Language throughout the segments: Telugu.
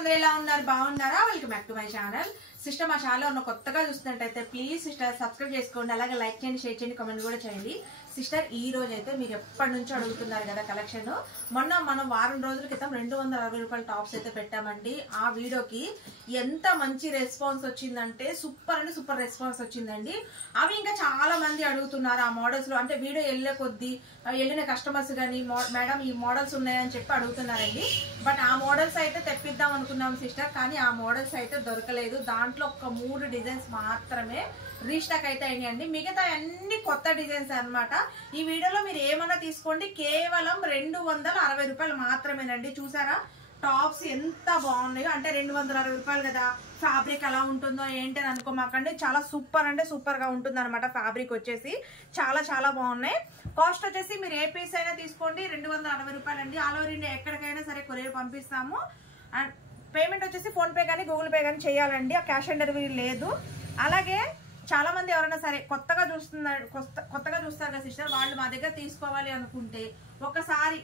అందరూ ఎలా ఉన్నారు? బాగున్నారా? Welcome back to my channel. Sister మా ఛానల్ ఉన్న కొత్తగా చూస్తున్నట్టయితే ప్లీజ్ సిస్టర్ సబ్స్క్రైబ్ చేసుకోండి, అలాగే లైక్ చేయండి, షేర్ చేయండి, కామెంట్ కూడా చేయండి. సిస్టర్ ఈ రోజు అయితే మీరు ఎప్పటి నుంచో అడుగుతున్నారు కదా కలెక్షన్. మొన్న మనం వారం రోజుల క్రితం 260 రూపాయల టాప్స్ అయితే పెట్టామండి. ఆ వీడియోకి ఎంత మంచి రెస్పాన్స్ వచ్చిందంటే సూపర్ అంటే సూపర్ రెస్పాన్స్ వచ్చిందండి. అవి ఇంకా చాలా మంది అడుగుతున్నారు ఆ మోడల్స్ లో. అంటే వీడియో వెళ్ళే కొద్దీ వెళ్ళిన కస్టమర్స్ కానీ మేడం ఈ మోడల్స్ ఉన్నాయని చెప్పి అడుగుతున్నారండి. బట్ ఆ మోడల్స్ అయితే తెప్పిద్దాం అనుకున్నాం సిస్టర్, కానీ ఆ మోడల్స్ అయితే దొరకలేదు. దాంట్లో ఒక 3 డిజైన్స్ మాత్రమే రీస్టాక్ అయితే అయినాయండి. మిగతా అన్ని కొత్త డిజైన్స్ అన్నమాట. ఈ వీడియోలో మీరు ఏమన్నా తీసుకోండి, కేవలం 260 రూపాయలు మాత్రమేనండి. చూసారా టాప్స్ ఎంత బాగున్నాయో. అంటే 260 రూపాయలు కదా, ఫ్యాబ్రిక్ ఎలా ఉంటుందో ఏంటి అని అనుకోమాకండి. చాలా సూపర్ అంటే సూపర్ గా ఉంటుంది అనమాట. ఫ్యాబ్రిక్ వచ్చేసి చాలా చాలా బాగున్నాయి. కాస్ట్ వచ్చేసి మీరు ఏ పీస్ అయినా తీసుకోండి 260 రూపాయలు అండి. ఆల్ ఓవర్ ఇండియా ఎక్కడికైనా సరే కొరియర్ పంపిస్తాము. అండ్ పేమెంట్ వచ్చేసి ఫోన్ పే కానీ గూగుల్ పే కానీ చేయాలండి. ఆ క్యాష్ ఆన్ డెలివరీ లేదు. అలాగే చాలా మంది ఎవరైనా సరే కొత్తగా చూస్తారు కదా సిస్టర్, వాళ్ళు మా దగ్గర తీసుకోవాలి అనుకుంటే ఒకసారి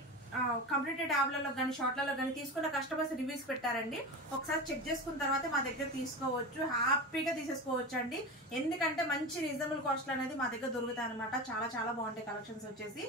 కంప్లీట్ ట్యాబ్లలో కానీ షార్ట్లలో కానీ తీసుకున్న కస్టమర్స్ రివ్యూస్ పెట్టారండి. ఒకసారి చెక్ చేసుకున్న తర్వాత మా దగ్గర తీసుకోవచ్చు, హ్యాపీగా తీసేసుకోవచ్చు అండి. ఎందుకంటే మంచి రీజనబుల్ కాస్ట్ అనేది మా దగ్గర దొరుకుతాయి అనమాట. చాలా చాలా బాగుంటాయి కలెక్షన్స్ వచ్చేసి.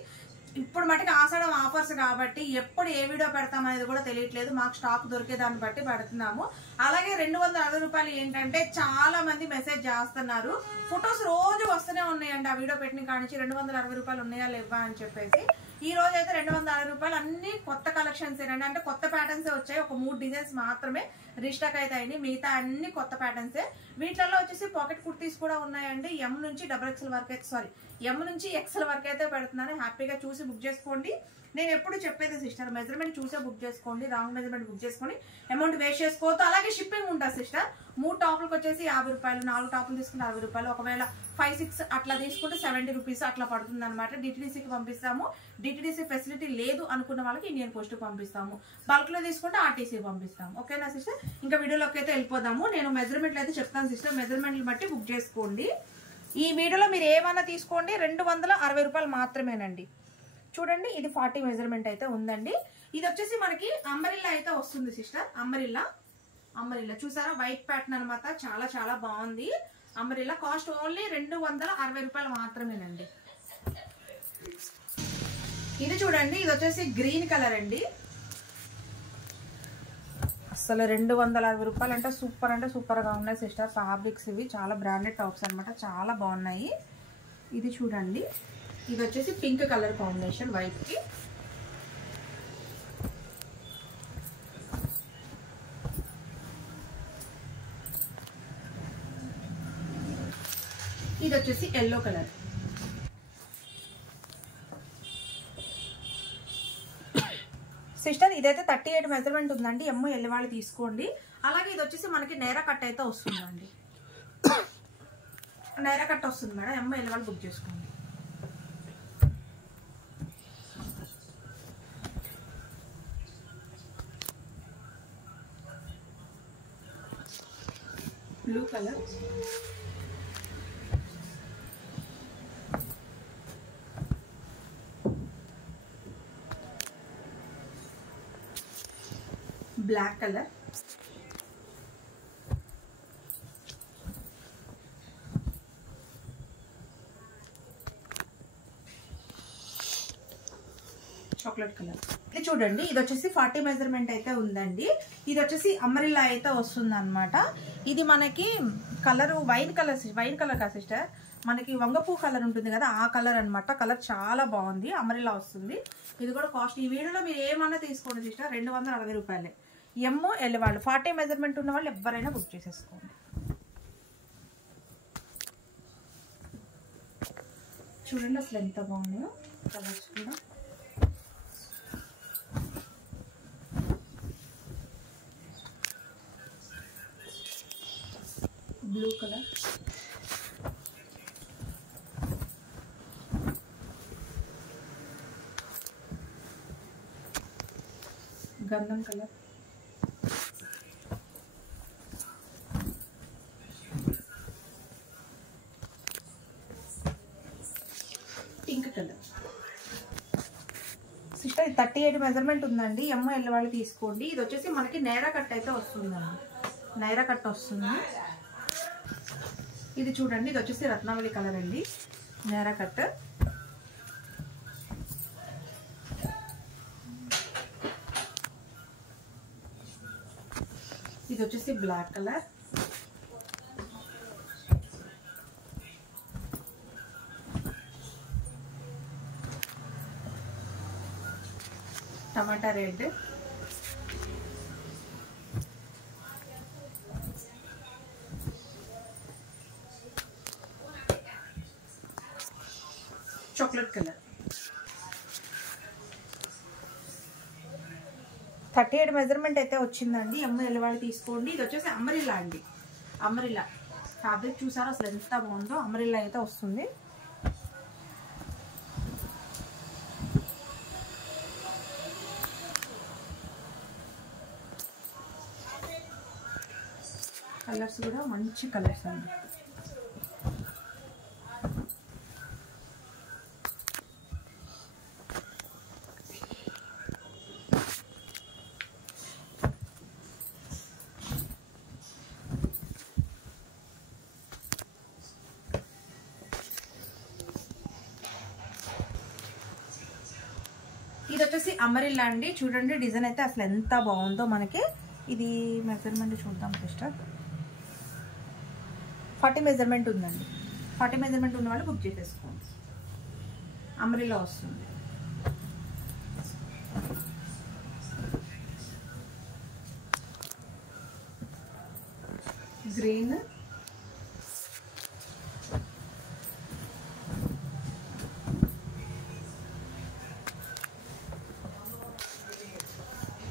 ఇప్పుడు మటుకు ఆషాఢం ఆఫర్స్ కాబట్టి ఎప్పుడు ఏ వీడియో పెడతాం అనేది కూడా తెలియట్లేదు. మాకు స్టాక్ దొరికే దాన్ని బట్టి పెడుతున్నాము. అలాగే 260 రూపాయలు ఏంటంటే చాలా మంది మెసేజ్ చేస్తున్నారు. ఫొటోస్ రోజు వస్తూనే ఉన్నాయండి. ఆ వీడియో పెట్టిన కానించి 260 రూపాయలు ఉన్నాయా లేవా అని చెప్పేసి. ఈ రోజు అయితే 260 రూపాయలు అన్ని కొత్త కలెక్షన్స్ ఏనండి. అంటే కొత్త ప్యాటర్న్స్ వచ్చాయి. ఒక 3 డిజైన్స్ మాత్రమే రీస్టాక్ అయితే అయినాయి. మిగతా అన్ని కొత్త ప్యాటర్న్స్. వీటిల్లో వచ్చేసి పాకెట్ కుర్తీస్ కూడా ఉన్నాయండి. ఎం నుంచి XXL వరకు అయితే ఎం నుంచి XL వరకు అయితే పెడుతున్నాను. హ్యాపీగా చూసి బుక్ చేసుకోండి. నేను ఎప్పుడు చెప్పేది సిస్టర్, మెజర్మెంట్ చూసే బుక్ చేసుకోండి. రాంగ్ మెజర్మెంట్ బుక్ చేసుకొని అమౌంట్ వేస్ట్ చేసుకోవద్దు. అలాగే షిప్పింగ్ ఉంటుంది సిస్టర్. 3 టాపులకు వచ్చేసి 50 రూపాయలు, 4 టాపులు తీసుకుంటే 60 రూపాయలు, ఒకవేళ 5, 6 అట్లా తీసుకుంటే 70 రూపీస్ అట్లా పడుతుంది అనమాట. డిటిడిసికి పంపిస్తాము. డిటిడిసి ఫెసిలిటీ లేదు అనుకున్న వాళ్ళకి ఇండియన్ పోస్ట్ పంపిస్తాము. బల్క్ లో తీసుకుంటే ఆర్టీసీ పంపిస్తాము. ఓకేనా సిస్టర్? ఇంకా వీడియోలోకి అయితే వెళ్ళిపోదాము. నేను మెజర్మెంట్లు అయితే చెప్తాను సిస్టర్, మెజర్మెంట్లు బట్టి బుక్ చేసుకోండి. ఈ వీడియోలో మీరు ఏమన్నా తీసుకోండి 260 రూపాయలు మాత్రమేనండి. చూడండి ఇది 40 మెజర్మెంట్ అయితే ఉందండి. ఇది వచ్చేసి మనకి అంబరిల్లా అయితే వస్తుంది సిస్టర్. అంబరిల్లా చూసారా, వైట్ ప్యాటర్న్ అనమాట. చాలా చాలా బాగుంది అంబరిల్లా. కాస్ట్ ఓన్లీ 260 రూపాయలు మాత్రమేనండి. ఇది చూడండి, ఇది వచ్చేసి గ్రీన్ కలర్ అండి. అసలు 260 రూపాయలు అంటే సూపర్ గా ఉన్నాయి సిస్టర్. ఫ్యాబ్రిక్స్ ఇవి చాలా బ్రాండెడ్ టాప్స్ అనమాట. చాలా బాగున్నాయి. ఇది చూడండి, ఇది వచ్చేసి పింక్ కలర్ కాంబినేషన్ వైట్ కి. ఇది వచ్చేసి ఎల్లో కలర్. సిస్టర్ ఇదైతే 38 మెజర్మెంట్ ఉందండి. ఎమ్ము ఎల్లి వాళ్ళు తీసుకోండి. అలాగే ఇది వచ్చేసి మనకి నేరా కట్ అయితే వస్తుందండి. నేరా కట్ వస్తుంది మేడం. ఎమ్ము ఎల్లి వాళ్ళు బుక్ చేసుకోండి. Blue colour, black colour, chocolate colour. ఇది చూడండి, ఇది వచ్చేసి 40 మెజర్మెంట్ అయితే ఉందండి. ఇది వచ్చేసి అంబ్రెల్లా అయితే వస్తుంది అనమాట. ఇది మనకి కలర్ వైన్ కలర్ కదా సిస్టర్, మనకి వంగపూ కలర్ ఉంటుంది కదా, ఆ కలర్ అనమాట. కలర్ చాలా బాగుంది. అంబ్రెల్లా వస్తుంది. ఇది కూడా కాస్ట్ ఈ వీడియోలో మీరు ఏమన్నా తీసుకోండి సిస్టర్ 260 రూపాయలే. ఎమ్మో ఎల్ వాళ్ళు 40 మెజర్మెంట్ ఉన్న వాళ్ళు ఎవరైనా బుక్ చేసేసుకోండి. చూడండి అసలు ఎంత బాగున్నాయో కలర్స్ కూడా. బ్లూ కలర్, గంధం కలర్, పింక్ కలర్. సిస్టర్ ఇది 38 మెజర్మెంట్ ఉందండి. ML వాళ్ళు తీసుకోండి. ఇది వచ్చేసి మనకి నైరా కట్ అయితే వస్తుందండి. నైరా కట్ వస్తుంది. ఇది చూడండి, ఇది వచ్చేసి రత్నావళి కలర్ అండి, నైరా కట్. ఇది వచ్చేసి బ్లాక్ కలర్. టమాటా రెడ్. Chocolate colour. 38 మెజర్మెంట్ అయితే వచ్చిందండి. ML వాళ్ళు తీసుకోండి. ఇది వచ్చేసి అంబ్రెల్లా అండి. అంబ్రెల్లా ఫ్యాబ్రిక్ చూసారా అసలు ఎంత బాగుందో. అంబ్రెల్లా అయితే వస్తుంది. కలర్స్ కూడా మంచి కలర్స్ అండి. ఇది వచ్చేసి అంబ్రెల్లా అండి. చూడండి డిజైన్ అయితే అసలు ఎంత బాగుందో మనకి. ఇది మెజర్మెంట్ చూద్దాం సిస్టర్. 40 మెజర్మెంట్ ఉందండి. 40 మెజర్మెంట్ ఉన్న వాళ్ళు బుక్ చేసేసుకోండి. అంబ్రెల్లా వస్తుంది. గ్రీన్,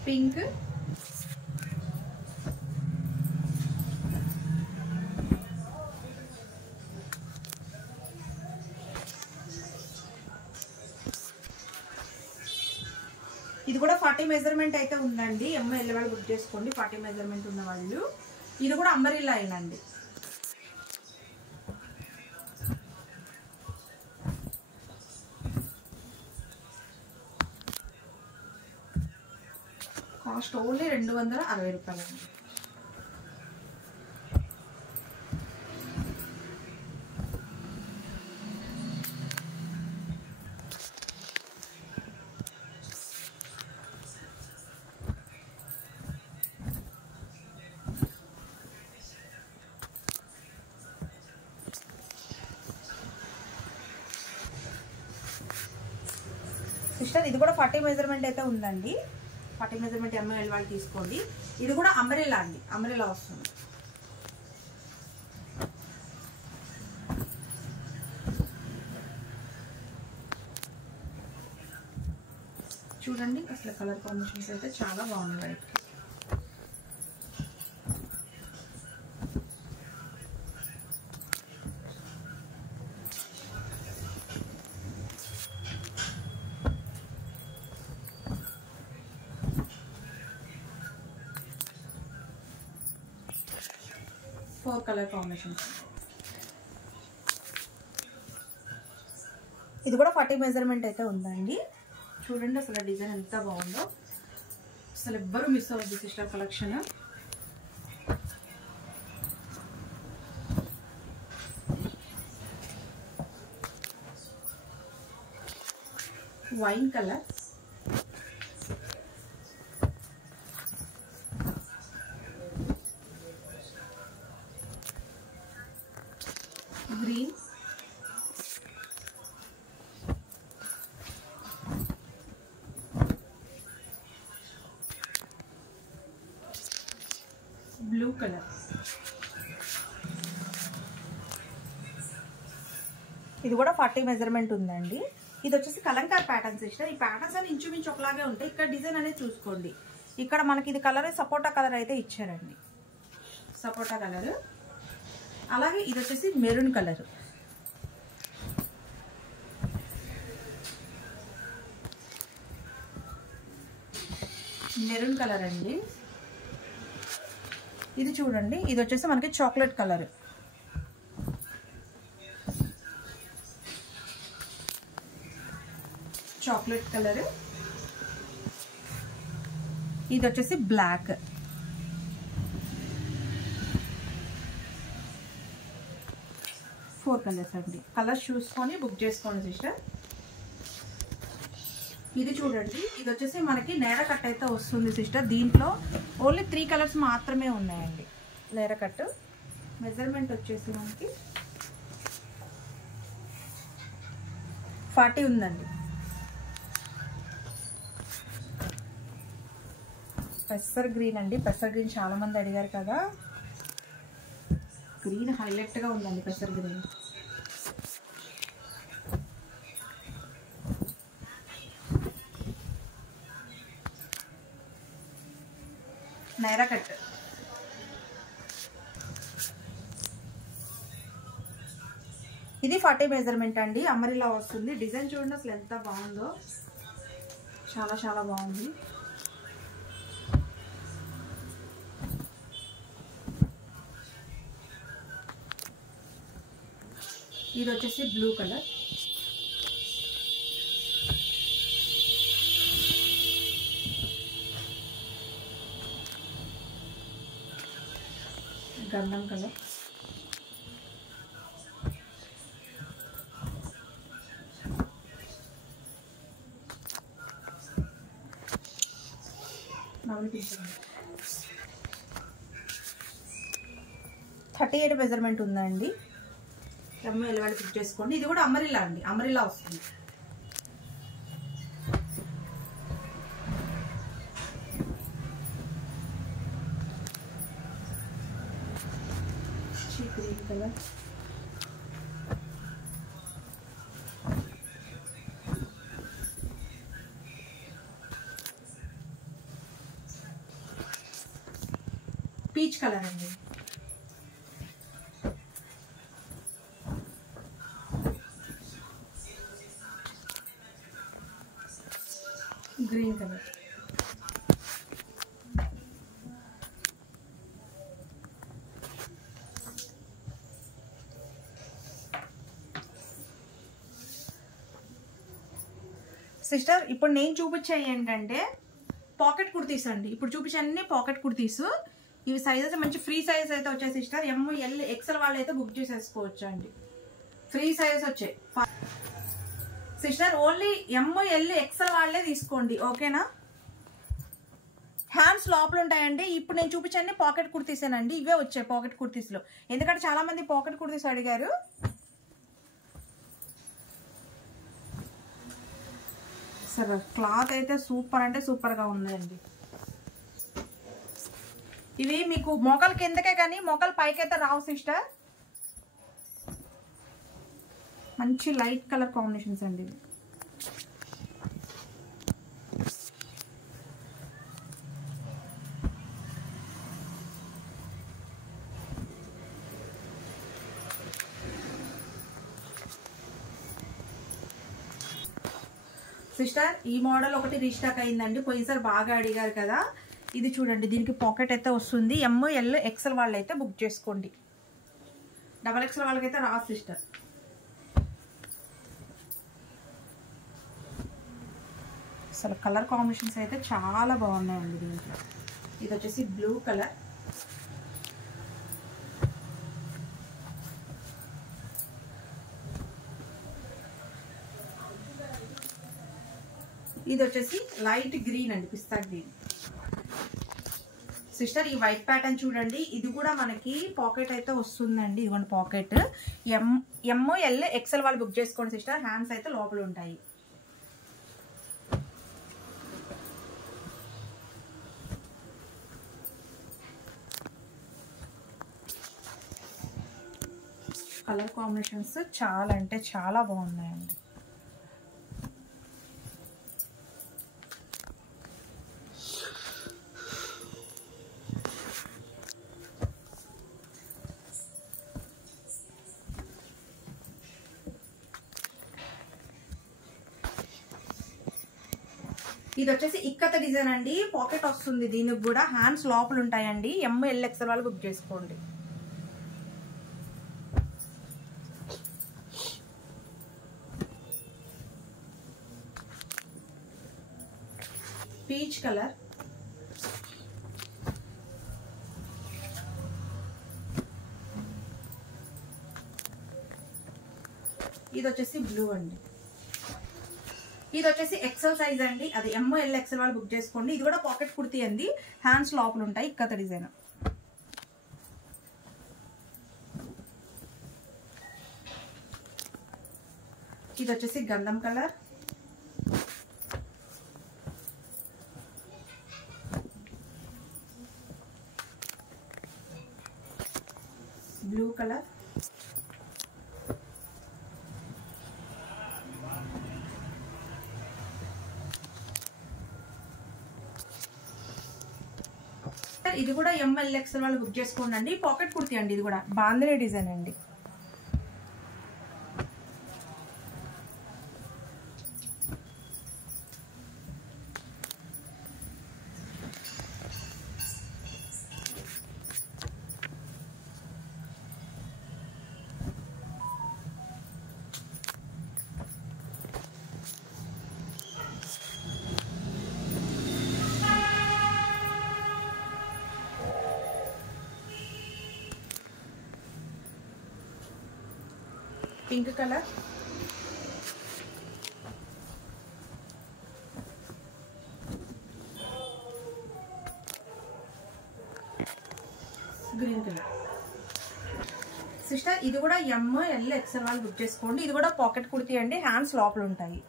పింక్, ఇది కూడా 40 మెజర్మెంట్ అయితే ఉందండి. ML వాళ్ళు బుక్ చేసుకోండి 40 మెజర్మెంట్ ఉన్న వాళ్ళు. ఇది కూడా అంబ్రెల్లా అయినండి. కాస్ట్ ఓన్లీ 260 రూపాయలు అండి. సిస్టర్ ఇది కూడా 40 మెజర్మెంట్ అయితే ఉందండి. 40 మెజర్మెంట్ ML వాళ్ళు తీసుకోండి. ఇది కూడా అంబ్రెల్లా అండి. అంబ్రెల్లా వస్తుంది. చూడండి అసలు కలర్ కాంబినేషన్స్ అయితే చాలా బాగున్నాయి. Four colour combinations. ఇది కూడా 40 మెజర్మెంట్ అయితే ఉందండి. చూడండి అసలు డిజైన్ ఎంత బాగుందో. అసలు ఎవ్వరు మిస్ అవ్వద్దు sister collection. Wine colour, green, blue colour. ఇది కూడా 40 మెజర్మెంట్ ఉందండి. ఇది వచ్చేసి కలంకార్ ప్యాటర్న్స్ సిస్టర్. ఈ ప్యాటర్న్స్ అని ఇంచుమించు ఒకలాగే ఉంటాయి. ఇక్కడ డిజైన్ అనేది చూసుకోండి. ఇక్కడ మనకి ఇది కలర్ సపోటా కలర్ అయితే ఇచ్చారండి. సపోటా కలర్. అలాగే ఇది వచ్చేసి మెరూన్ కలర్. మెరూన్ కలర్ అండి. ఇది చూడండి, ఇది వచ్చేసి మనకి చాక్లెట్ కలర్. Chocolate colour. ఇది వచ్చేసి బ్లాక్. ఫోర్ కలర్స్ అండి. కలర్స్ చూసుకొని బుక్ చేసుకోండి సిస్టర్. ఇది చూడండి, ఇది వచ్చేసి మనకి నేర కట్ అయితే వస్తుంది సిస్టర్. దీంట్లో ఓన్లీ 3 కలర్స్ మాత్రమే ఉన్నాయండి నేర కట్. మెజర్మెంట్ వచ్చేసి మనకి 40 ఉందండి. పెసర్ గ్రీన్ అండి. పెసర్ గ్రీన్ చాలా మంది అడిగారు కదా, గ్రీన్ హైలైట్ గా ఉందండి పెసర్ గ్రీన్. నైరా కట్. ఇది 40 మెజర్మెంట్ అండి. అమరిలా వస్తుంది. డిజైన్ చూడండి అసలు ఎంత బాగుందో, చాలా చాలా బాగుంది. ఇది వచ్చేసి బ్లూ కలర్. గంధం కలర్. నవలి పింఛన్. 38 మెజర్మెంట్ ఉందండి. ML వాళ్ళు బుక్ చేసుకోండి. ఇది కూడా అమరిలా అండి, అమరిలా వస్తుంది. Green colour. పీచ్ కలర్ అండి. Green colour. సిస్టర్ ఇప్పుడు నేను చూపించే ఏంటంటే పాకెట్ కుర్తీస్ అండి. ఇప్పుడు చూపించే అన్ని పాకెట్ కుర్తీస్. ఇవి సైజెస్ మంచి ఫ్రీ సైజ్ అయితే వచ్చాయి సిస్టర్. ML XL వాళ్ళు అయితే బుక్ చేసేసుకోవచ్చు అండి. ఫ్రీ సైజ్ వచ్చాయి సిస్టర్. ఓన్లీ ML XL వాళ్ళే తీసుకోండి, ఓకేనా. హ్యాండ్స్ లోపల ఉంటాయండి. ఇప్పుడు నేను చూపించండి పాకెట్ కుర్తీసేనండి. ఇవే వచ్చాయి పాకెట్ కుర్తీస్లో, ఎందుకంటే చాలా మంది పాకెట్ కుర్తీస్ అడిగారు. సరే, క్లాత్ అయితే సూపర్ అంటే సూపర్గా ఉందండి. ఇవి మీకు మోకాలు కిందకే కానీ మోకాలు పైకి అయితే రావు సిస్టర్. మంచి లైట్ కలర్ కాంబినేషన్స్ అండి ఇవి. సిస్టర్ ఈ మోడల్ ఒకటి రీస్టాక్ అయిందండి, పోయినసారి బాగా అడిగారు కదా. ఇది చూడండి, దీనికి పాకెట్ అయితే వస్తుంది. ML XL వాళ్ళు అయితే బుక్ చేసుకోండి. XXL వాళ్ళకైతే రా సిస్టర్. అసలు కలర్ కాంబినేషన్స్ అయితే చాలా బాగున్నాయండి దీంట్లో. ఇది వచ్చేసి బ్లూ కలర్. ఇది వచ్చేసి లైట్ గ్రీన్ అండి, పిస్తా గ్రీన్. సిస్టర్ ఈ వైట్ ప్యాటర్న్ చూడండి, ఇది కూడా మనకి పాకెట్ అయితే వస్తుందండి. ఇదిగోండి పాకెట్. ML XL వాళ్ళు బుక్ చేసుకోండి సిస్టర్. హ్యాండ్స్ అయితే లోపల ఉంటాయి. కలర్ కాంబినేషన్స్ చాలా అంటే చాలా బాగున్నాయండి. ఇది వచ్చేసి ఇక్కత డిజైన్ అండి. పాకెట్ వస్తుంది దీనికి కూడా. హ్యాండ్స్ లోపల ఉంటాయండి. ML XL వాళ్ళు బుక్ చేసుకోండి. Peach colour. ఇది వచ్చేసి బ్లూ అండి. ఇది వచ్చేసి ఎక్సెల్ సైజ్ అండి. అది ML XL వాళ్ళు బుక్ చేసుకోండి. ఇది కూడా పాకెట్ కుర్తీ అండి. హ్యాండ్స్ లోపల ఉంటాయి. ఇక్కత డిజైన్. ఇది వచ్చేసి గంధం కలర్. Blue colour. ఇది కూడా ML XL వాళ్ళు బుక్ చేసుకోండి అండి. పాకెట్ కుర్తీ అండి. ఇది కూడా బాందిని డిజైన్ అండి. Pink colour. Green colour. Sister ఇది కూడా ML XL వాళ్ళు బుక్ చేసుకోండి. ఇది కూడా పాకెట్ కుర్తీ అండి. హ్యాండ్స్ లోపల ఉంటాయి.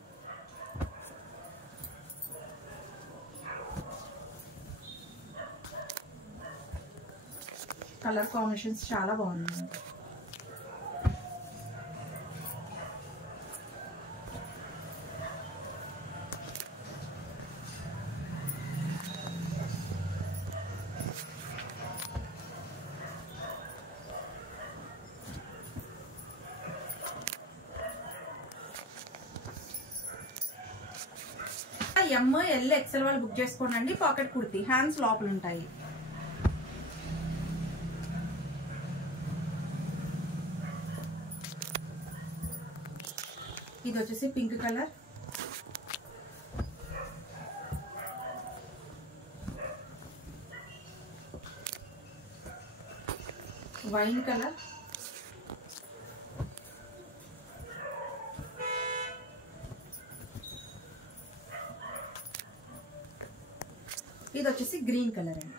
కలర్ కాంబినేషన్స్ చాలా బాగున్నాయి. ML XL వాళ్ళు బుక్ చేసుకోండి. పాకెట్ కుర్తీ హ్యాండ్స్ లోపల ఉంటాయి. ఇది వచ్చేసి పింక్ కలర్. Wine colour. ఇది వచ్చేసి గ్రీన్ కలర్ అండి.